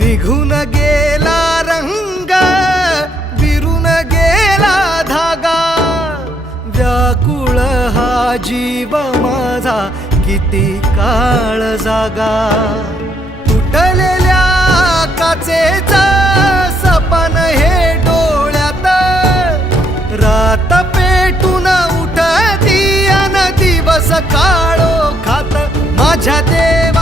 निघून गेला रंग विरून गेला धागा व्याकुळ हा जीव माझा किती काळ जागा तुटलेल्या काचेचा सपन हे डोळ्यात रात पेटून उठती अन दिवस काळो खात माझ्या देवा